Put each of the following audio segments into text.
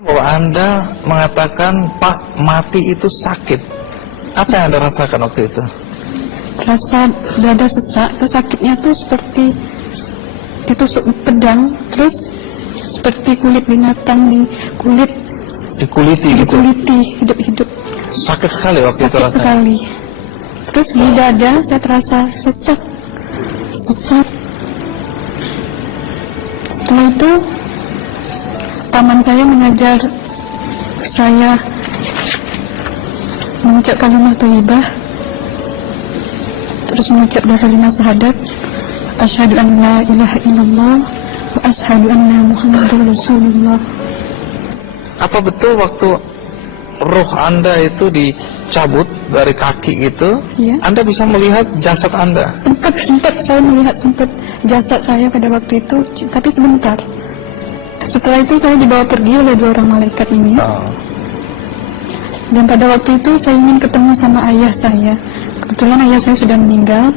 Bahwa Anda mengatakan Pak mati itu sakit. Apa yang Anda rasakan waktu itu? Rasa dada sesak, itu sakitnya tuh seperti ditusuk pedang, terus seperti kulit binatang Dikuliti gitu? dikuliti hidup-hidup. Sakit sekali waktu itu Sakit rasanya? sekali. Terus di dada saya terasa sesak. Setelah itu paman saya mengajar saya mengucap kalimat thayyibah, terus mengucap doa kalimat syahadat, asyhadu an la ilaha illallah wa asyhadu anna muhammadar rasulullah. Apa betul waktu roh Anda itu dicabut dari kaki itu, Iya. Anda bisa melihat jasad Anda? Sempat saya melihat jasad saya pada waktu itu, tapi sebentar. Setelah itu saya dibawa pergi oleh dua orang malaikat ini. Dan pada waktu itu saya ingin ketemu sama ayah saya. Kebetulan ayah saya sudah meninggal.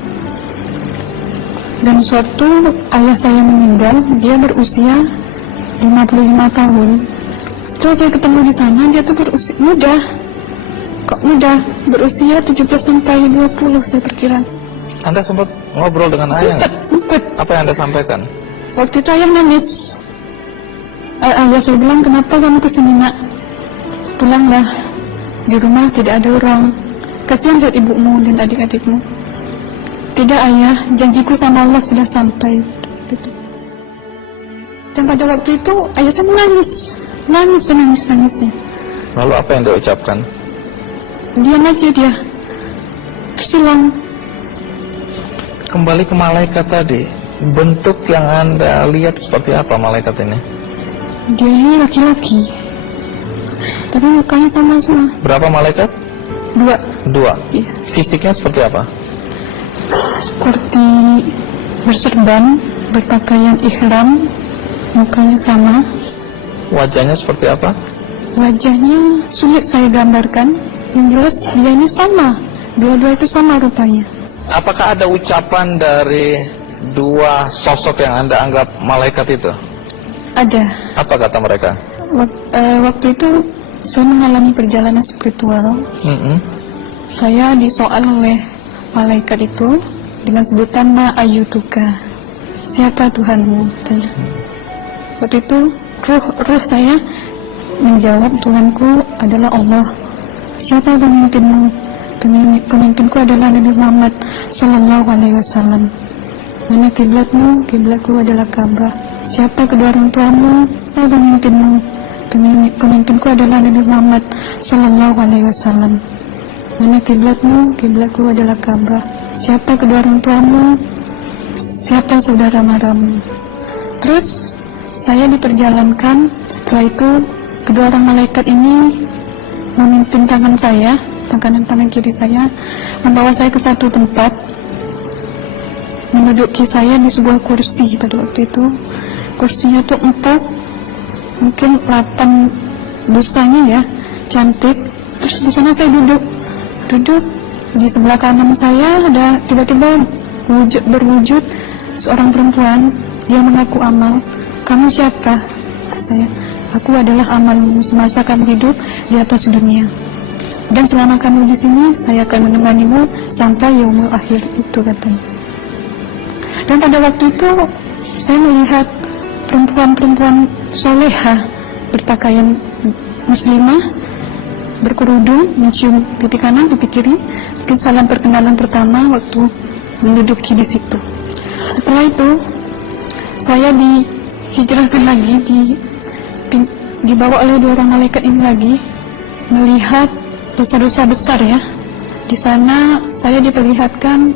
Dan suatu ayah saya meninggal, dia berusia 55 tahun. Setelah saya ketemu di sana, dia tuh berusia muda. Kok muda? Berusia 17 sampai 20 saya perkira. Anda sempat ngobrol dengan ayah? Sempat. Apa yang Anda sampaikan? Waktu itu ayah nangis. Ayah saya bilang, kenapa kamu kesini nak? Pulanglah, di rumah tidak ada orang. Kasihan lihat ibumu dan adik-adikmu. Tidak ayah, janjiku sama Allah sudah sampai. Dan pada waktu itu ayah saya menangis. Lalu apa yang dia ucapkan? Diam aja dia, terus hilang. Kembali ke malaikat tadi, bentuk yang Anda lihat seperti apa malaikat ini? Dia ini laki-laki, tapi mukanya sama semua. Berapa malaikat? Dua. Iya. Fisiknya seperti apa? Seperti berserban, berpakaian ihram, mukanya sama. Wajahnya seperti apa? Wajahnya sulit saya gambarkan. Yang jelas dia ini sama, dua-dua itu sama rupanya. Apakah ada ucapan dari dua sosok yang Anda anggap malaikat itu? Ada. Apa kata mereka? Waktu itu saya mengalami perjalanan spiritual. Saya disoal oleh malaikat itu dengan sebutan Ma ayyutuka, siapa Tuhanmu? Tanya. Waktu itu roh saya menjawab, Tuhanku adalah Allah. Siapa pemimpinmu? Pemimpinku adalah Nabi Muhammad Sallallahu Alaihi Wasallam. Mana kiblatmu? Kiblatku adalah Ka'bah. Siapa kedua orang tuamu? Pemimpinmu? Pemimpinku adalah Nabi Muhammad Sallallahu Alaihi Wasallam. Mana kiblatmu? Kiblatku adalah Ka'bah. Siapa kedua orang tuamu? Siapa saudara maramu? Terus saya diperjalankan. Setelah itu kedua orang malaikat ini memimpin tangan saya, tangan kiri saya, membawa saya ke satu tempat, menduduki saya di sebuah kursi. Pada waktu itu kursinya tuh empuk, mungkin 8 busanya ya, cantik. Terus di sana saya duduk di sebelah kanan saya ada tiba-tiba berwujud seorang perempuan. Dia mengaku amal. Kamu siapa? Kata saya. Aku adalah amalmu semasa kamu hidup di atas dunia. Dan selama kamu di sini, saya akan menemanimu sampai yaumul akhir, itu katanya. Dan pada waktu itu saya melihat perempuan-perempuan solehah berpakaian muslimah, berkerudung, mencium pipi kanan, pipi kiri. Mungkin salam perkenalan pertama waktu menduduki di situ. Setelah itu saya dihijrahkan lagi, dibawa oleh dua orang malaikat ini lagi, melihat dosa-dosa besar ya. Di sana saya diperlihatkan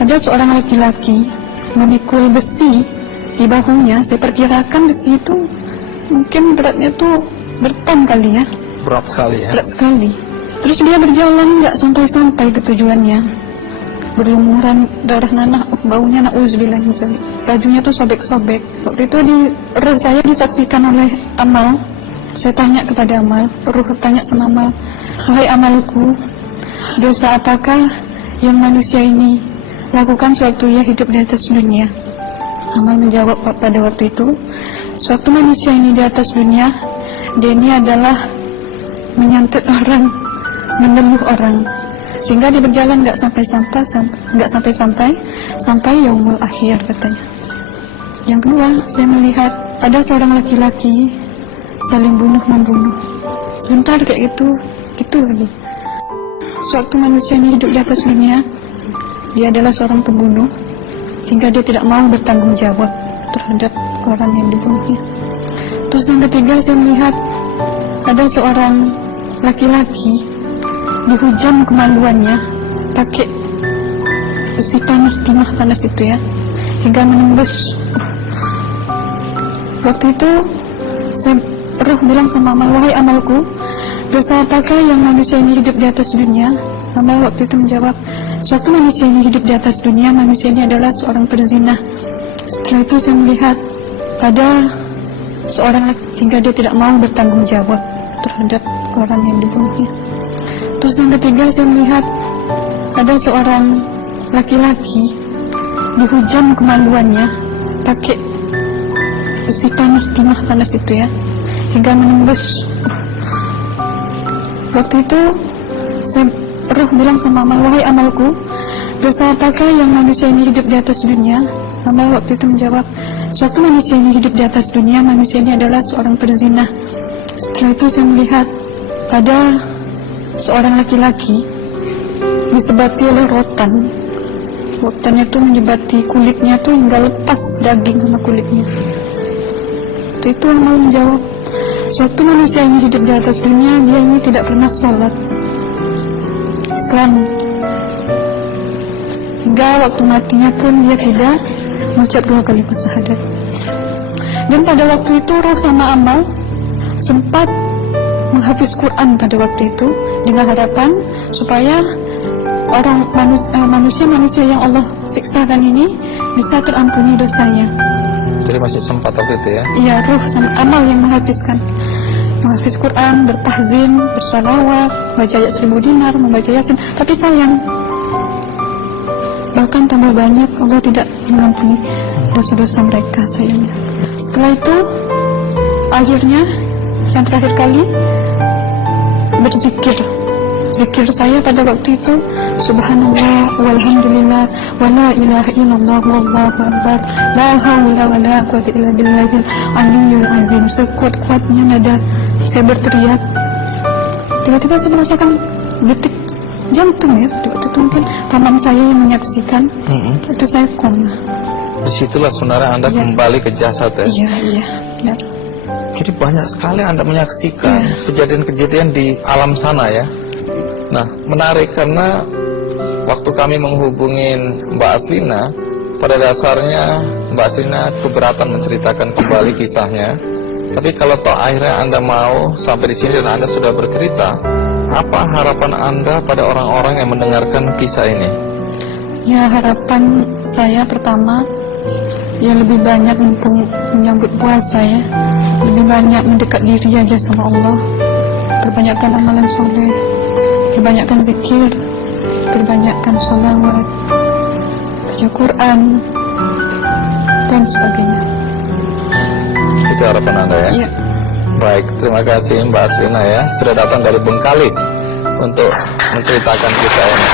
ada seorang laki-laki memikul besi di bahunya. Saya perkirakan besi itu mungkin beratnya tuh berton kali ya. Berat sekali ya. Berat sekali. Terus dia berjalan nggak sampai ke tujuannya. Berlumuran darah nanah, baunya na'udzubillah misalnya. Bajunya tuh sobek-sobek. Waktu itu roh saya disaksikan oleh Amal. Saya tanya kepada Amal, roh tanya sama Amal, wahai amalku, dosa apakah yang manusia ini lakukan sewaktu ia hidup di atas dunia? Amal menjawab pada waktu itu, sewaktu manusia ini di atas dunia, dia ini adalah menyantet orang, menemuh orang, sehingga dia berjalan nggak sampai yaumul akhir katanya. Yang kedua, saya melihat ada seorang laki-laki saling bunuh-membunuh. Sebentar kayak gitu lagi. Sewaktu manusia ini hidup di atas dunia, dia adalah seorang pembunuh, hingga dia tidak mau bertanggung jawab terhadap orang yang dibunuhnya. Terus yang ketiga, saya melihat ada seorang laki-laki dihujam kemaluannya pakai besi panas, timah panas itu ya, hingga menembus. Waktu itu roh bilang sama amal, wahai amalku, dosa apakah yang manusia ini hidup di atas dunia? Amal waktu itu menjawab, suatu manusia ini hidup di atas dunia, manusia ini adalah seorang perzina. Setelah itu saya melihat ada seorang laki, hingga dia tidak mau bertanggung jawab terhadap orang yang dibunuhnya. Terus yang ketiga, saya melihat ada seorang laki-laki dihujam kemaluannya pakai besi panas, timah panas itu ya, hingga menembus. Waktu itu roh bilang sama amal, wahai amalku, dosa apakah yang manusia ini hidup di atas dunia? Amal waktu itu menjawab, suatu manusia ini hidup di atas dunia, manusia ini adalah seorang perzina. Setelah itu saya melihat ada seorang laki-laki disebati oleh rotan. Rotannya itu menyebati kulitnya tuh hingga lepas daging sama kulitnya. Itu amal menjawab, suatu manusia ini hidup di atas dunia, dia ini tidak pernah sholat Islam, hingga waktu matinya pun dia tidak mengucap 2 kalimat syahadat. Dan pada waktu itu roh sama amal sempat menghafiz Quran pada waktu itu dengan harapan supaya orang manusia yang Allah siksakan ini bisa terampuni dosanya. Jadi masih sempat waktu itu ya? Iya, roh sama amal yang menghafiz Quran, bertahzim, bersalawat, baca ayat 1000 dinar, membaca yasin. Tapi sayang, bahkan tambah banyak Allah tidak mengampuni dosa-dosa mereka, sayangnya. Setelah itu, akhirnya yang terakhir kali berzikir. Zikir saya pada waktu itu, subhanallah, walhamdulillah, wa la ilaha illallah, wallahu akbar, la haula wa la quwwata illa billahil aliyyil azim. Sekuat-kuatnya nada saya berteriak, tiba-tiba saya merasakan detik jantung ya. Waktu itu mungkin paman saya yang menyaksikan. Itu saya koma. Disitulah saudara Anda kembali ke jasad ya? Iya, benar. Jadi banyak sekali Anda menyaksikan kejadian-kejadian di alam sana ya. Nah, menarik karena waktu kami menghubungin Mbak Aslina, pada dasarnya Mbak Aslina keberatan menceritakan kembali kisahnya. Tapi kalau toh akhirnya Anda mau sampai di sini dan Anda sudah bercerita, apa harapan Anda pada orang-orang yang mendengarkan kisah ini? Ya, harapan saya pertama, ya lebih banyak menyambut puasa ya, lebih banyak mendekat diri aja sama Allah, perbanyakkan amalan soleh, perbanyakkan zikir, perbanyakkan sholawat, baca Quran, dan sebagainya. Itu harapan Anda ya? Iya. Baik, terima kasih Mbak Aslina ya, sudah datang dari Bengkalis untuk menceritakan kisah ini.